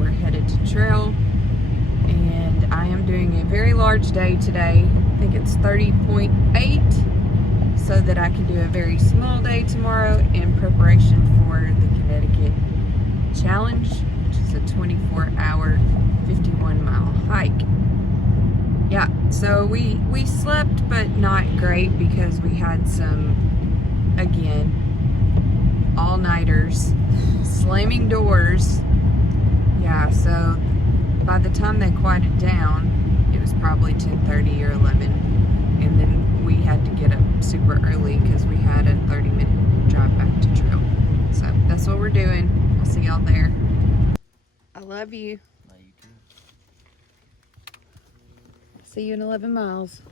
we're headed to trail, and I am doing a very large day today. I think it's 30.8, so that I can do a very small day tomorrow in preparation for the Connecticut Challenge, which is a 24-hour, 51-mile hike. Yeah, so we slept, but not great because we had some, again, all-nighters, slamming doors. Yeah, so by the time they quieted down, it was probably 10:30 or 11, and then we had to get up super early because we had a 30-minute drive back to trail. So that's what we're doing. I'll see y'all there. I love you. Love you too. See you in 11 miles.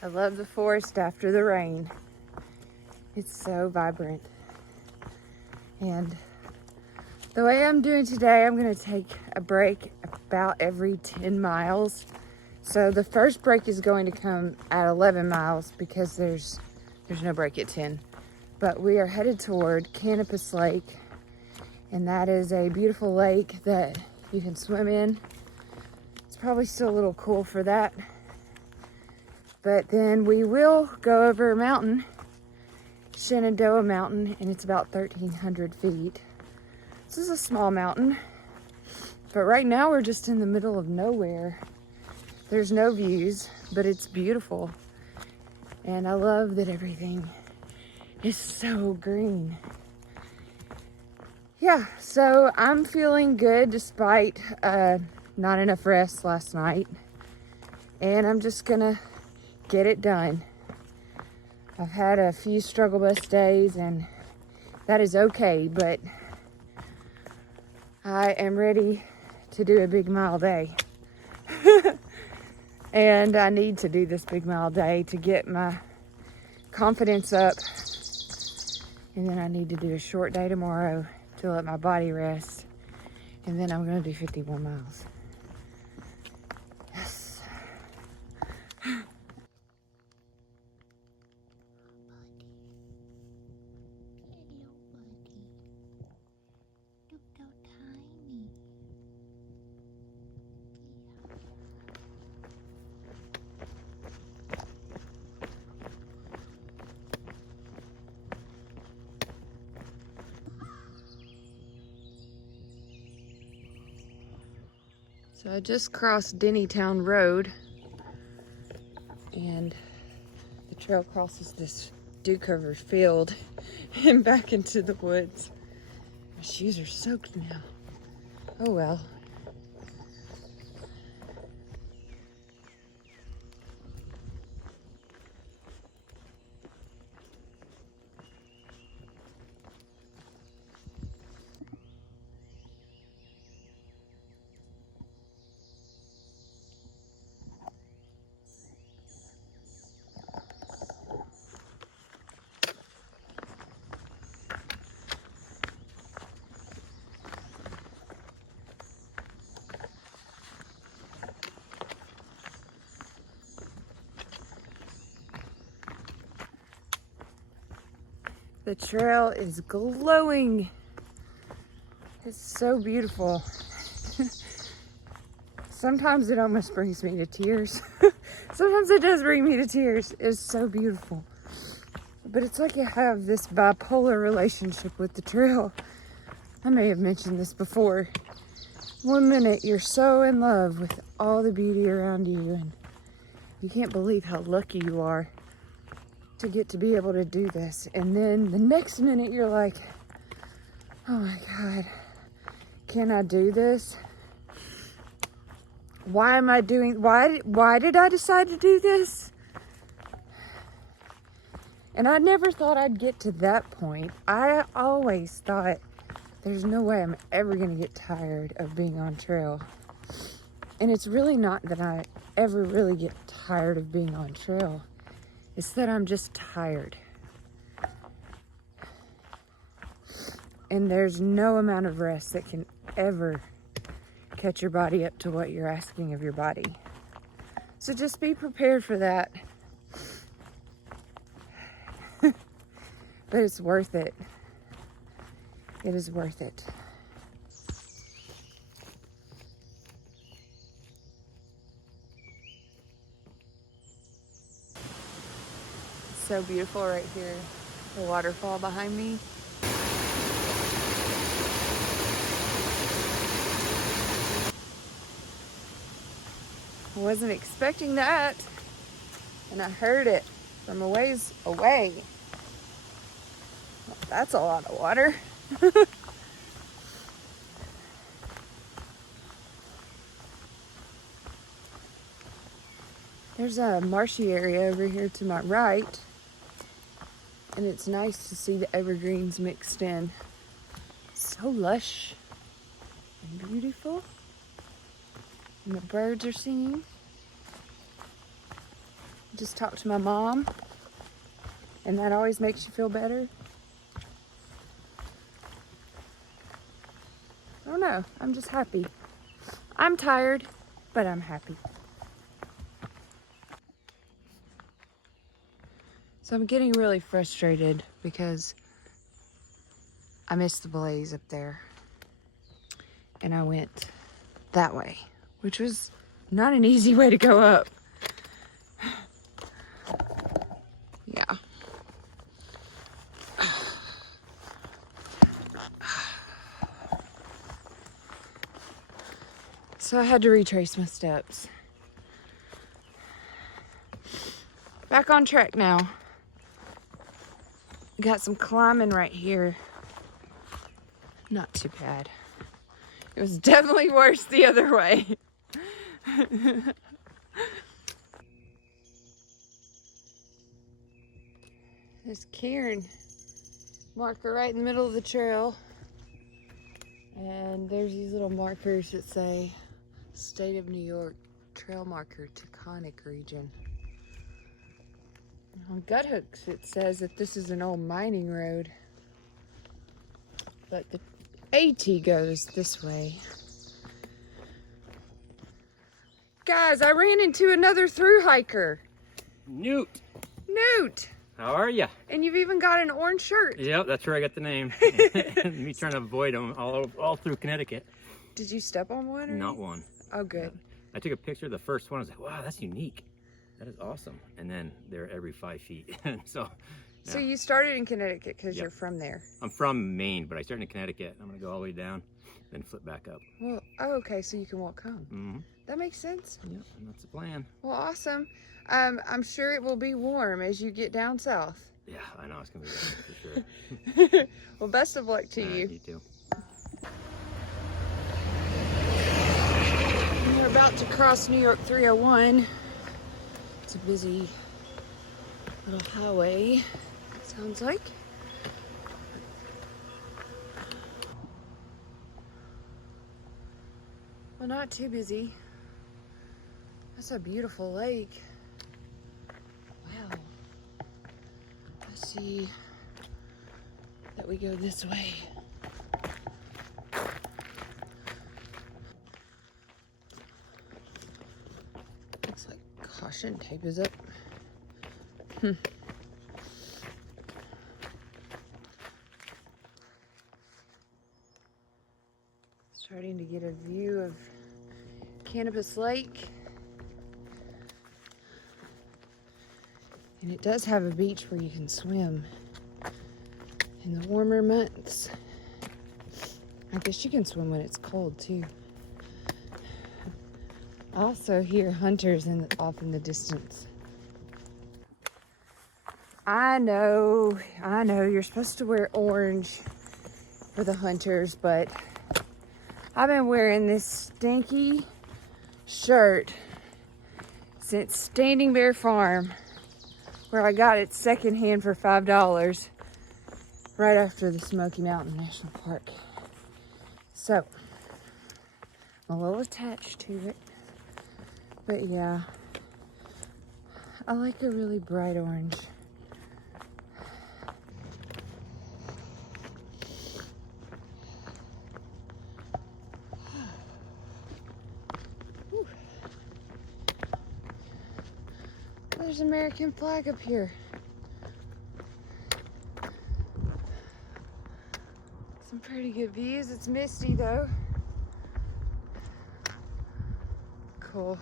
I love the forest after the rain. It's so vibrant. And the way I'm doing today, I'm gonna take a break about every 10 miles. So the first break is going to come at 11 miles because there's no break at 10. But we are headed toward Canopus Lake, and that is a beautiful lake that you can swim in. It's probably still a little cool for that. But then we will go over a mountain, Shenandoah Mountain, and it's about 1,300 feet. This is a small mountain, but right now we're just in the middle of nowhere. There's no views, but it's beautiful. And I love that everything is so green. Yeah, so I'm feeling good despite not enough rest last night. And I'm just gonna get it done. I've had a few struggle bus days, and that is okay, but I am ready to do a big mile day. And I need to do this big mile day to get my confidence up. And then I need to do a short day tomorrow to let my body rest. And then I'm gonna do 51 miles. Yes. So I just crossed Dennytown Road, and the trail crosses this dew-covered field and back into the woods. My shoes are soaked now. Oh well. The trail is glowing. It's so beautiful. Sometimes it almost brings me to tears. Sometimes it does bring me to tears. It's so beautiful. But it's like you have this bipolar relationship with the trail. I may have mentioned this before. One minute you're so in love with all the beauty around you, and you can't believe how lucky you are to get to be able to do this. And then the next minute you're like, oh my God, can I do this? Why did I decide to do this? And I never thought I'd get to that point. I always thought there's no way I'm ever gonna get tired of being on trail. And it's really not that I ever really get tired of being on trail. It's that I'm just tired. And there's no amount of rest that can ever catch your body up to what you're asking of your body. So just be prepared for that. But it's worth it. It is worth it. So beautiful right here. The waterfall behind me. I wasn't expecting that, and I heard it from a ways away. Well, that's a lot of water. There's a marshy area over here to my right, and it's nice to see the evergreens mixed in. So lush and beautiful. And the birds are singing. Just talked to my mom, and that always makes you feel better. I don't know, I'm just happy. I'm tired, but I'm happy. So I'm getting really frustrated because I missed the blaze up there. And I went that way, which was not an easy way to go up. Yeah. So I had to retrace my steps. Back on track now. Got some climbing right here. Not too bad. It was definitely worse the other way. There's cairn marker right in the middle of the trail. And there's these little markers that say State of New York trail marker Taconic region. On Guthooks it says that this is an old mining road, but the AT goes this way. Guys, I ran into another thru hiker. Newt. Newt! How are you? And you've even got an orange shirt. Yep, that's where I got the name. Me trying to avoid them all through Connecticut. Did you step on one? Not one. Oh, good. I took a picture of the first one. I was like, wow, that's unique. That is awesome. And then they're every 5 feet. So you started in Connecticut because Yep. you're from there. I'm from Maine, but I started in Connecticut. I'm going to go all the way down, then flip back up. Well, oh, okay, so you can walk home. Mm-hmm. That makes sense. Yep, and that's the plan. Well, awesome. I'm sure it will be warm as you get down south. Yeah, I know. It's going to be warm for sure. Well, best of luck to All right, you. you too. We're about to cross New York 301. It's a busy little highway, it sounds like. Well, not too busy. That's a beautiful lake. Wow. Let's see that we go this way. Looks like caution tape is up. Starting to get a view of Cannabis Lake. And it does have a beach where you can swim in the warmer months. I guess you can swim when it's cold too. I also hear hunters off in the distance. I know, you're supposed to wear orange for the hunters, but I've been wearing this stinky shirt since Standing Bear Farm, where I got it secondhand for $5 right after the Smoky Mountain National Park. So, I'm a little attached to it, but yeah, I like a really bright orange. there's an American flag up here. Some pretty good views. It's misty though. Cool.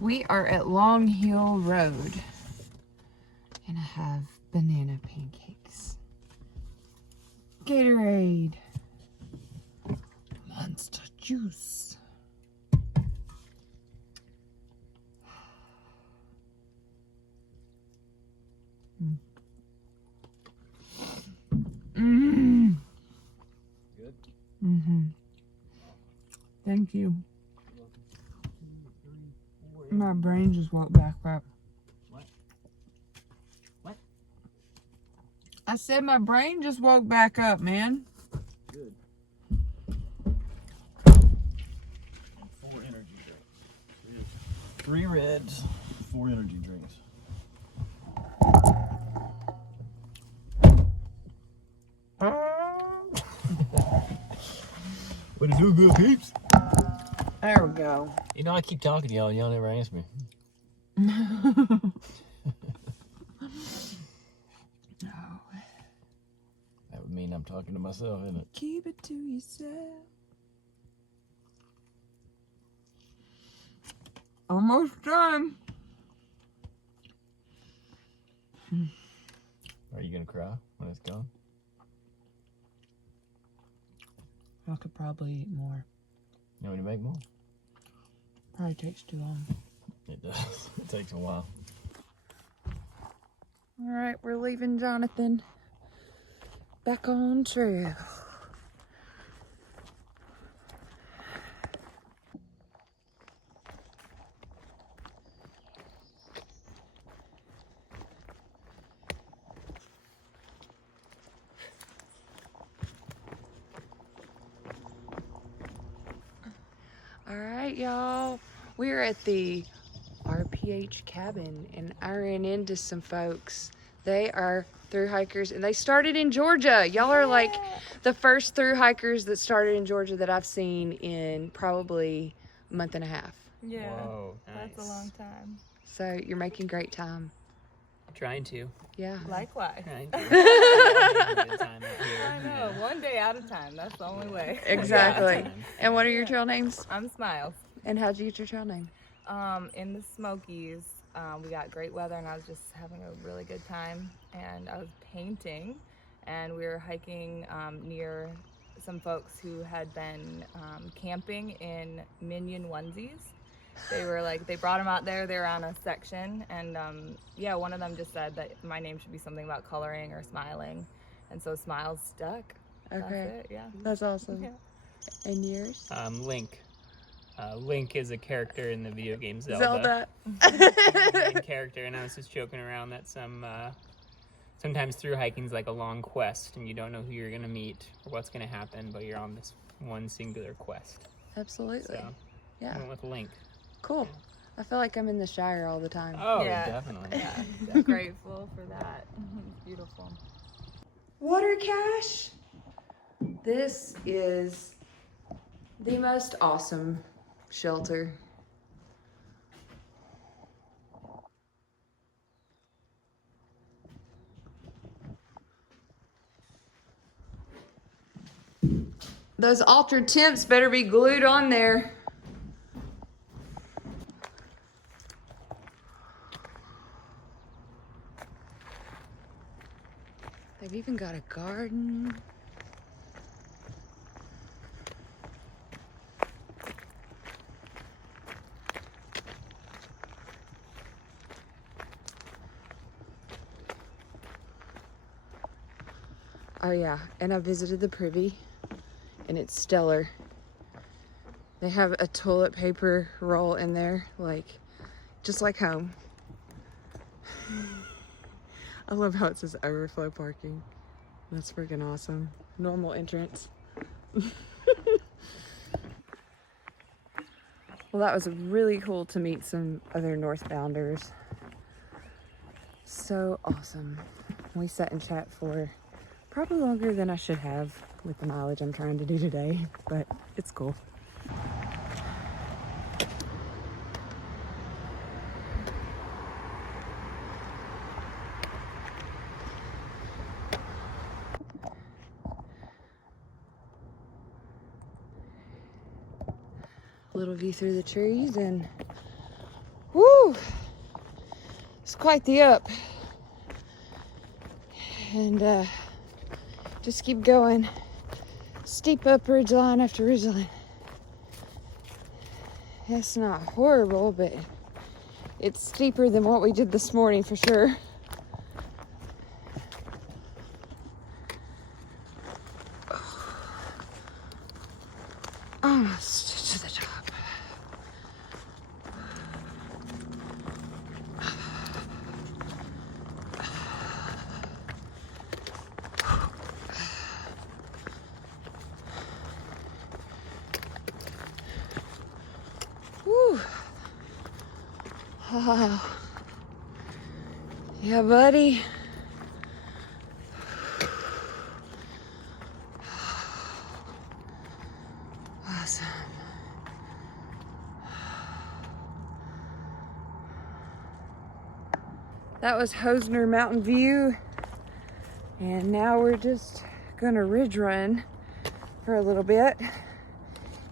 We are at Long Hill Road, and I have banana pancakes, Gatorade, Monster Juice. Mmm. Good. Mm-hmm. Thank you. My brain just woke back up. What? What? I said my brain just woke back up, man. Good. 4 energy drinks. 3 reds, 4 energy drinks. What to do, good peeps? There we go. You know, I keep talking to y'all and y'all never answer me. No. That would mean I'm talking to myself, isn't it? Keep it to yourself. Almost done. Are you gonna cry when it's gone? I could probably eat more. You want me to make more? Probably takes too long. It does. It takes a while. All right, we're leaving Jonathan back on trail. All right, y'all. We're at the RPH cabin, and I ran into some folks. They are thru hikers, and they started in Georgia. Y'all are like the first thru hikers that started in Georgia that I've seen in probably a month and a half. Yeah, Whoa, that's a long time. So you're making great time. Trying to. Yeah. Likewise. Trying to. Having a good time out here. I know, one day at a time. That's the only way. Exactly. Yeah. And what are your trail names? I'm Smiles. And how'd you get your trail name? In the Smokies, we got great weather, and I was just having a really good time. And I was painting, and we were hiking near some folks who had been camping in Minion onesies. They were like, they brought them out there. They were on a section, and yeah, one of them just said that my name should be something about coloring or smiling, and so Smiles stuck. Okay. That's it. Yeah. That's awesome. Yeah. And yours? Link. Link is a character in the video game Zelda. Zelda. Main character, and I was just joking around that sometimes through hiking's like a long quest, and you don't know who you're gonna meet or what's gonna happen, but you're on this one singular quest. Absolutely. So Yeah. I went with Link. Cool. I feel like I'm in the Shire all the time. Oh, Yeah. definitely. Yeah. Grateful for that. It's beautiful. Water cache. This is the most awesome shelter. Those altered temps better be glued on there. They've even got a garden. Oh yeah, and I visited the Privy, and it's stellar. They have a toilet paper roll in there, like, just like home. I love how it says overflow parking. That's freaking awesome. Normal entrance. Well, that was really cool to meet some other northbounders. So awesome. We sat and chat for probably longer than I should have with the mileage I'm trying to do today, but it's cool. Little view through the trees, and woo, it's quite the up. And just keep going, steep up ridge line after ridge line. It's not horrible, but it's steeper than what we did this morning for sure. Almost to the top. Whew. Oh. Yeah, buddy. Awesome. That was Hosner Mountain View, and now we're just gonna ridge run for a little bit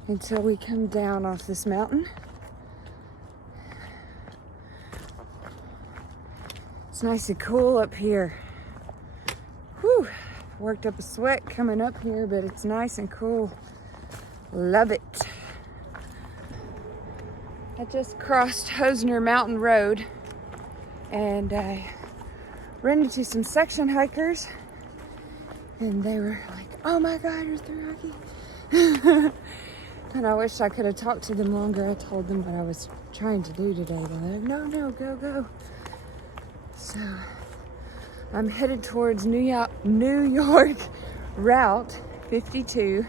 until we come down off this mountain. It's nice and cool up here. Whew, worked up a sweat coming up here, but it's nice and cool. Love it. I just crossed Hosner Mountain Road, and I ran into some section hikers, and they were like, "Oh my God, you're through hiking." And I wish I could have talked to them longer. I told them what I was trying to do today. They're like, "No, go." So I'm headed towards New York Route 52,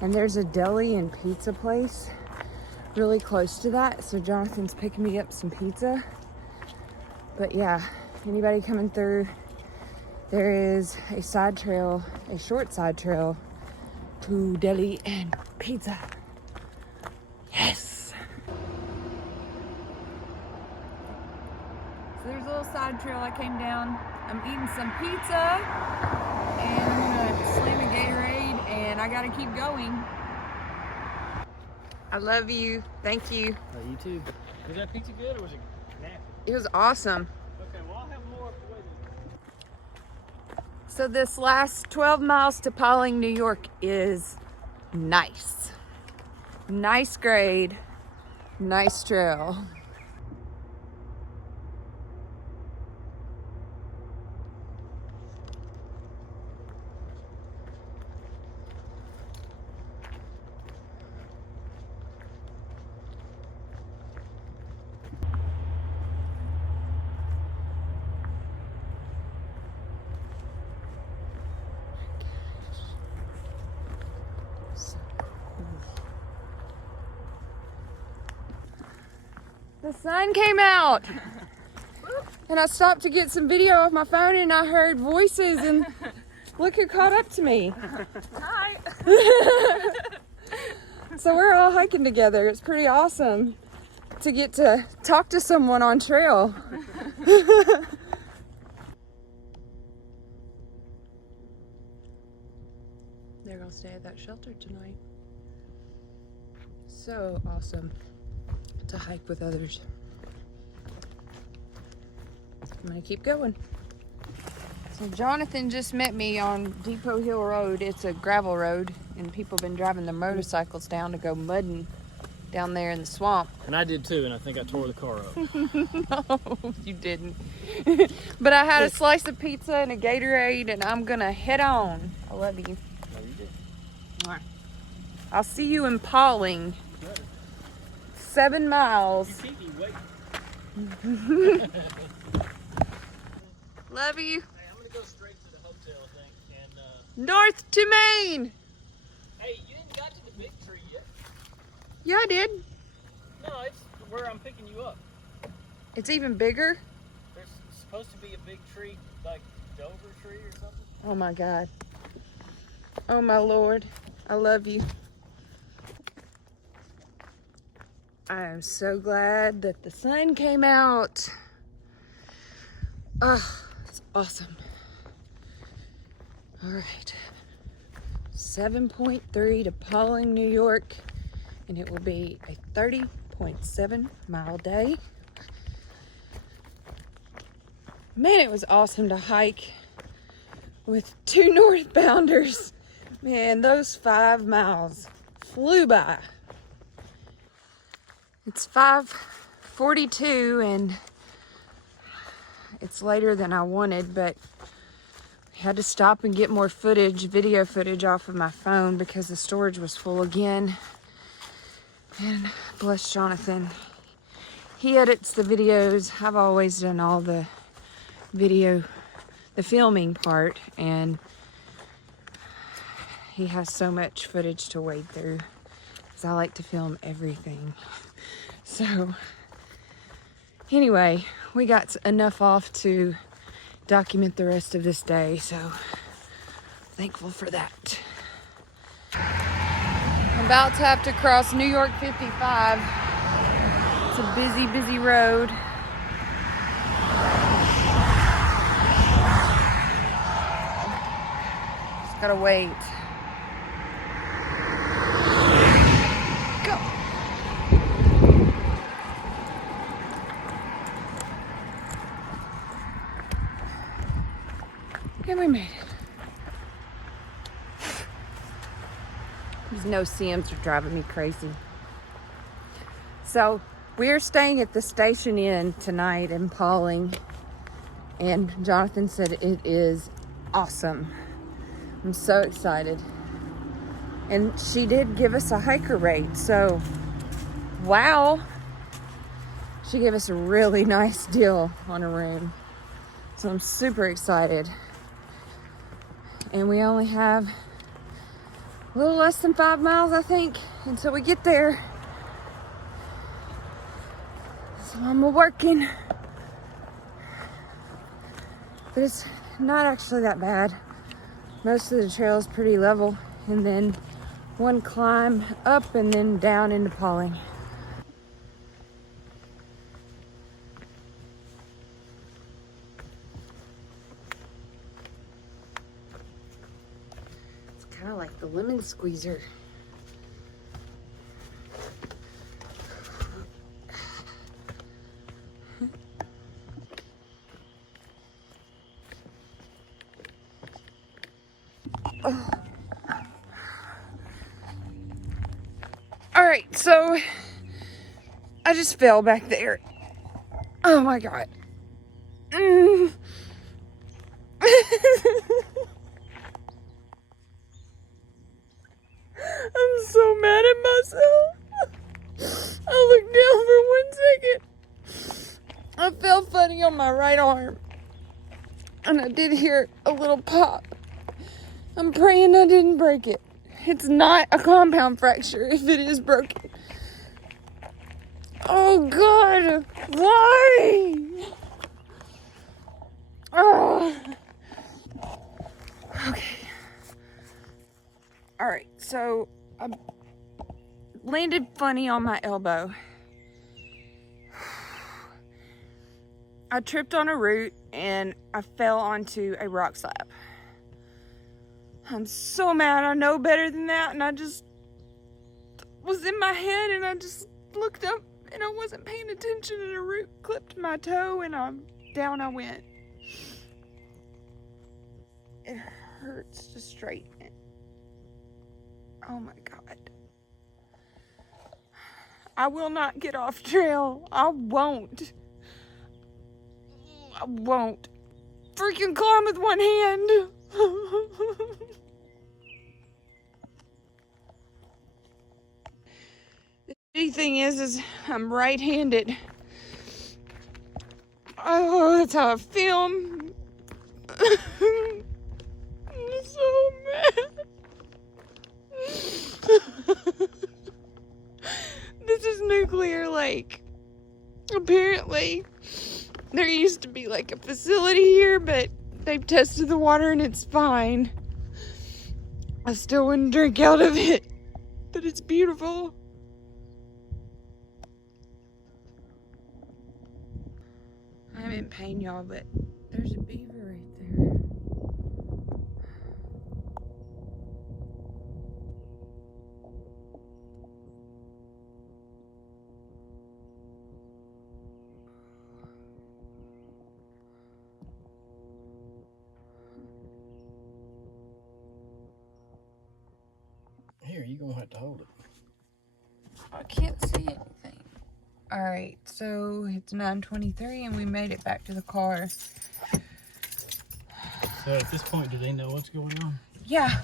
and there's a deli and pizza place really close to that. So Jonathan's picking me up some pizza. But yeah, anybody coming through, there is a side trail, a short side trail to deli and pizza. Yes! So there's a little side trail I came down. I'm eating some pizza, and I'm gonna slam a Gatorade, and I gotta keep going. I love you. Thank you. Oh, you too. Was that pizza good or was it nasty? It was awesome. Okay, well, I'll have more for later. So this last 12 miles to Pawling, New York is nice. Nice grade, nice trail. The sun came out, and I stopped to get some video off my phone, and I heard voices, and look who caught up to me. Hi. So we're all hiking together. It's pretty awesome to get to talk to someone on trail. They're gonna stay at that shelter tonight. So awesome to hike with others. I'm gonna keep going. So Jonathan just met me on Depot Hill Road. It's a gravel road, and people have been driving their motorcycles down to go mudding down there in the swamp. And I did too, and I think I tore the car up. No, you didn't. But I had a slice of pizza and a Gatorade, and I'm gonna head on. I love you. No, you did. I'll see you in Pawling. 7 miles. You keep me waiting. Love you. Hey, I'm gonna go straight to the hotel, I think. And North to Maine. hey, you didn't got to the big tree yet. Yeah, I did. No, it's where I'm picking you up. It's even bigger? There's supposed to be a big tree, like Dover tree or something. Oh my God. Oh my Lord. I love you. I am so glad that the sun came out. Ah, it's awesome. All right. 7.3 to Pawling, New York, and it will be a 30.7 mile day. Man, it was awesome to hike with two northbounders. Man, those 5 miles flew by. It's 5:42 and it's later than I wanted, but I had to stop and get more footage, video footage off of my phone because the storage was full again. And bless Jonathan. He edits the videos. I've always done all the video, the filming part, and he has so much footage to wade through because I like to film everything. So anyway, we got enough off to document the rest of this day, so thankful for that. I'm about to have to cross New York 55. It's a busy, busy road. Just gotta wait. Go. And we made it. These no-see-ums are driving me crazy. So we're staying at the Station Inn tonight in Pawling, and Jonathan said it is awesome. I'm so excited. And she did give us a hiker rate, so wow. She gave us a really nice deal on a room. So I'm super excited. And we only have a little less than 5 miles, I think, until we get there. So I'm working. But it's not actually that bad. Most of the trail is pretty level, and then one climb up and then down into Pawling. Kind of like the lemon squeezer. Oh. All right, so I just fell back there. Oh my God. I'm so mad at myself. I looked down for 1 second. I felt funny on my right arm. And I did hear a little pop. I'm praying I didn't break it. It's not a compound fracture if it is broken. Oh God, why? Oh. Okay. All right, so I landed funny on my elbow. I tripped on a root and I fell onto a rock slab. I'm so mad. I know better than that, and I just was in my head and I just looked up and I wasn't paying attention and a root clipped my toe and down I went. It hurts to straighten it. Oh my God. I will not get off trail. I won't. I won't. Freaking climb with one hand. The shitty thing is I'm right-handed. Oh, that's how I film. I'm so mad. This is nuclear lake. Apparently, there used to be like a facility here, but they've tested the water and it's fine. I still wouldn't drink out of it, but it's beautiful. I'm in pain, y'all, but there's a beaver right there. Here, you gonna have to hold it. I can't see anything. All right, so it's 9:23 and we made it back to the car. So at this point, do they know what's going on? Yeah.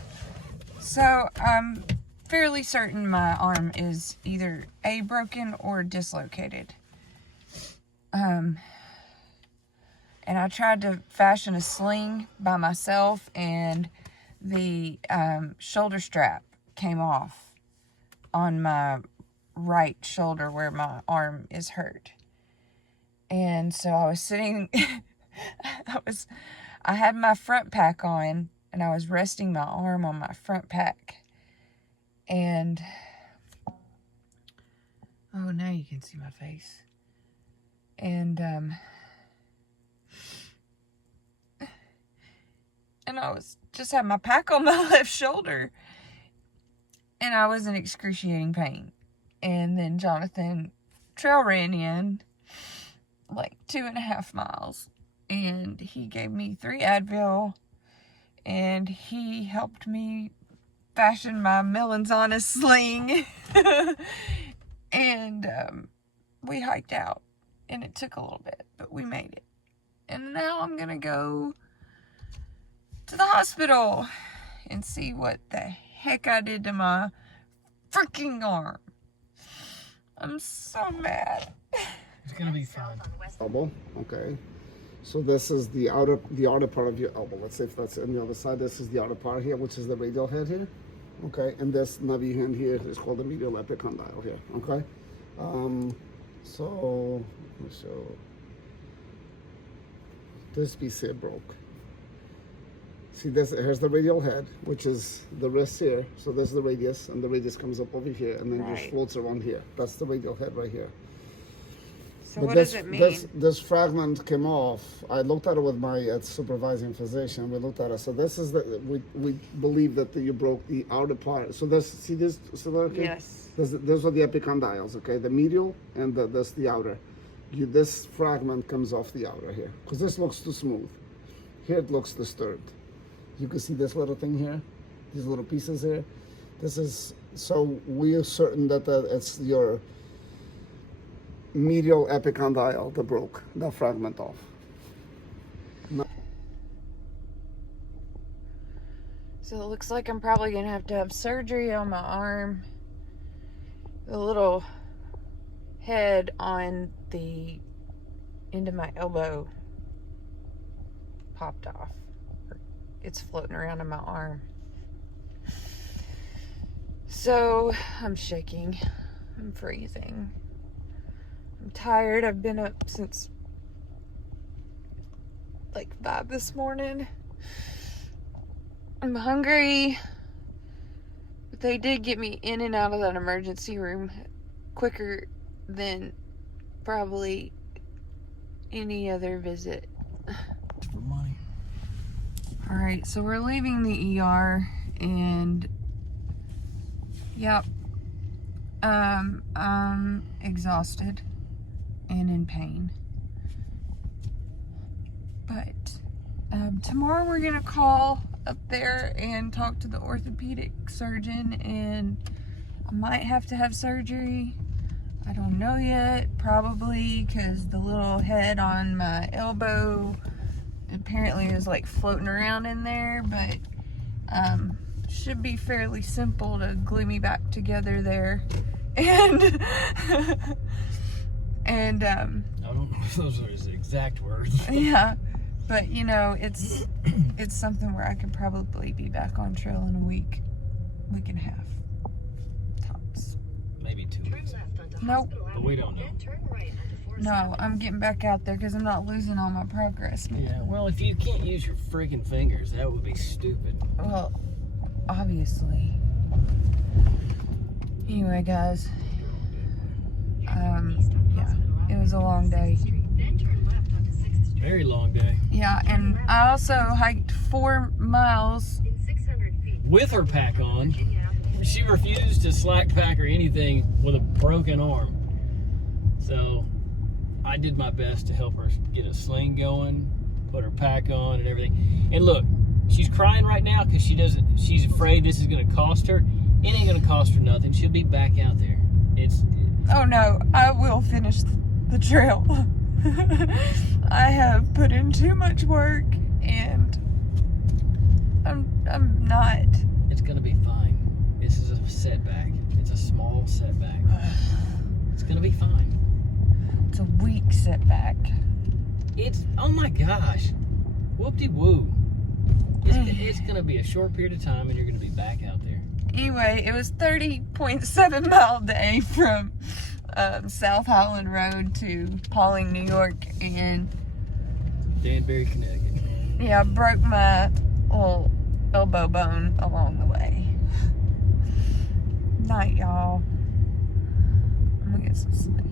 So I'm fairly certain my arm is either A, broken or dislocated. And I tried to fashion a sling by myself and the shoulder strap came off on my right shoulder where my arm is hurt. And so I was sitting, I had my front pack on and I was resting my arm on my front pack. And, oh, now you can see my face. And I was just had my pack on my left shoulder. And I was in excruciating pain. And then Jonathan trail ran in like 2.5 miles. And he gave me 3 Advil. And he helped me fashion my melons on a sling. And we hiked out. And it took a little bit, but we made it. And now I'm going to go to the hospital and see what the heck I did to my freaking arm. I'm so mad. It's gonna be fine. Elbow, okay. So this is the outer part of your elbow. Let's say if that's on the other side, this is the outer part here, which is the radial head here. Okay, and this nubby hand here is called the medial epicondyle here. Okay. So this piece here broke. See this, here's the radial head, which is the wrist here. So there's the radius, and the radius comes up over here, and then just floats around here. That's the radial head right here. So But what does it mean? This fragment came off. I looked at it with my supervising physician. We looked at it. So this is we believe that you broke the outer part. So this, see this? So okay? Yes. Those are the epicondyles, okay? The medial and this the outer. This fragment comes off the outer here, because this looks too smooth. Here it looks disturbed. You can see this little thing here, these little pieces here. This is, so we are certain that it's your medial epicondyle that broke that fragment off. So it looks like I'm probably going to have surgery on my arm. The little head on the end of my elbow popped off. It's floating around in my arm. So I'm shaking. I'm freezing. I'm tired. I've been up since like 5 this morning. I'm hungry. But they did get me in and out of that emergency room quicker than probably any other visit. For money. All right, so we're leaving the ER, and yep, I'm exhausted and in pain. But tomorrow we're gonna call up there and talk to the orthopedic surgeon, and I might have to have surgery. I don't know yet, probably, because the little head on my elbow apparently is like floating around in there, but should be fairly simple to glue me back together there. And and I don't know if those are his exact words. yeah, but you know, it's something where I could probably be back on trail in a week and a half tops. Maybe 2 weeks. Nope. But we don't know. No, I'm getting back out there because I'm not losing all my progress. Yeah, well, if you can't use your freaking fingers, that would be stupid. Well, obviously. Anyway, guys. Yeah, it was a long day. Very long day. Yeah, and I also hiked 4 miles. With her pack on, she refused to slack pack or anything with a broken arm. So I did my best to help her get a sling going, put her pack on and everything. And look, she's crying right now because she's afraid this is going to cost her. It ain't going to cost her nothing. She'll be back out there. Oh no, I will finish the trail. I have put in too much work and I'm not. It's going to be fine. This is a setback. It's a small setback. It's going to be fine. It's a weak setback. Oh my gosh. Whoop-de-woo. It's going to be a short period of time and you're going to be back out there. Anyway, it was 30.7 mile day from South Highland Road to Pawling, New York, and Danbury, Connecticut. yeah, I broke my little elbow bone along the way. Night, y'all. I'm gonna get some sleep.